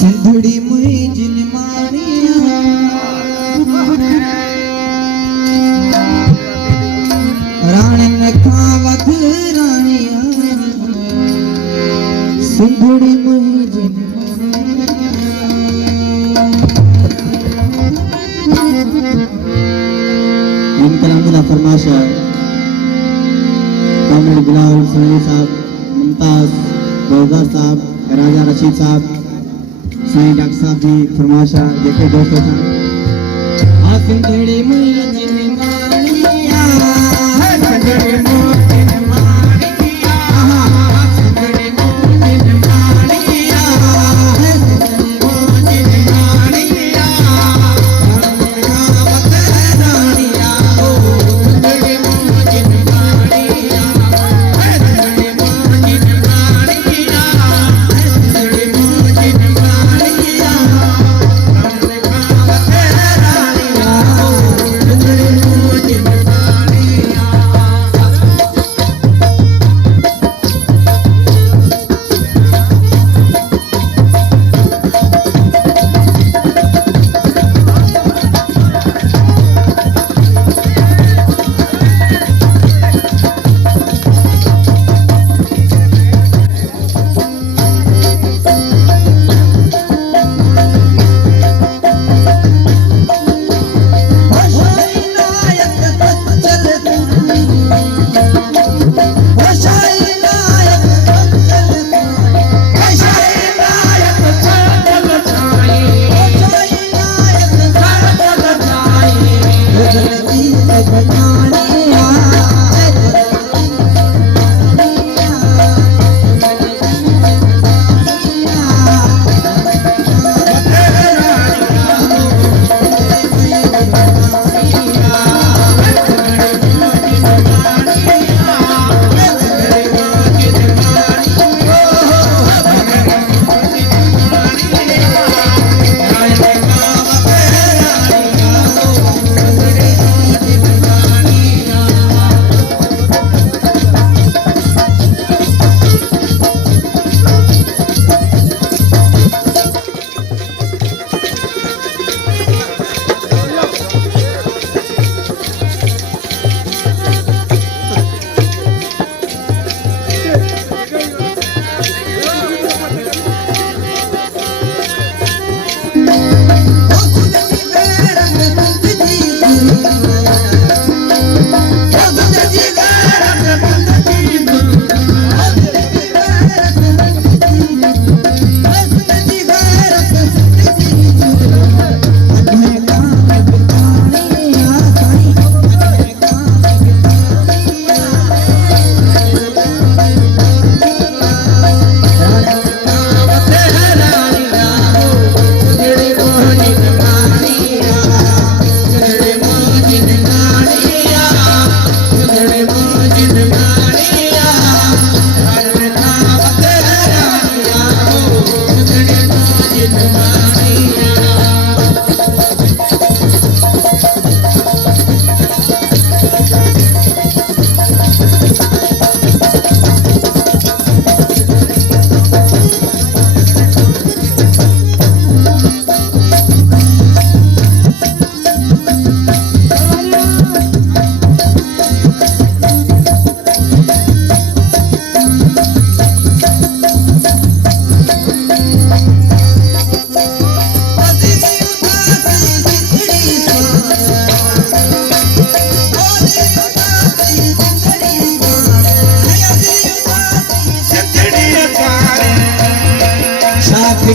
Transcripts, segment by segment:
सिंधड़ी मुई जिन मारिया रानी ने खावत रानिया सिंधड़ी मुई जिन इनका फरमाशा कॉमरेड बिलाल सनी साहब, मुमताज गौहर साहब, राजा रशीद साहब, साईं डॉक्टर साहब जी फरमाशा देखे दोस्तों साहब सिंधड़ी मुई जिन मारिया सिंधड़ी मुई जिन मारिया सिंधड़ी मुई जिन मारिया सिंधड़ी मुई जिन मारिया खावत रानिया ओ सिंधड़ी मुई जिन मारिया सिंधड़ी मुई जिन मारिया सिंधड़ी मुई जिन मारिया खावत रानिया ओ सिंधड़ी मुई जिन मारिया।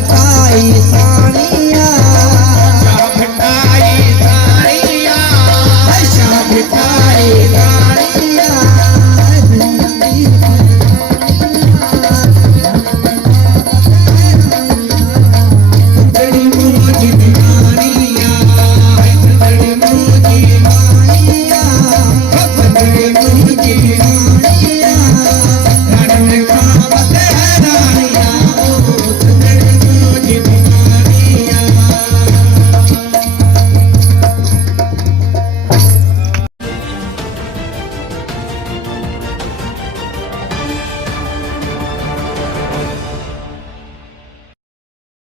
Kai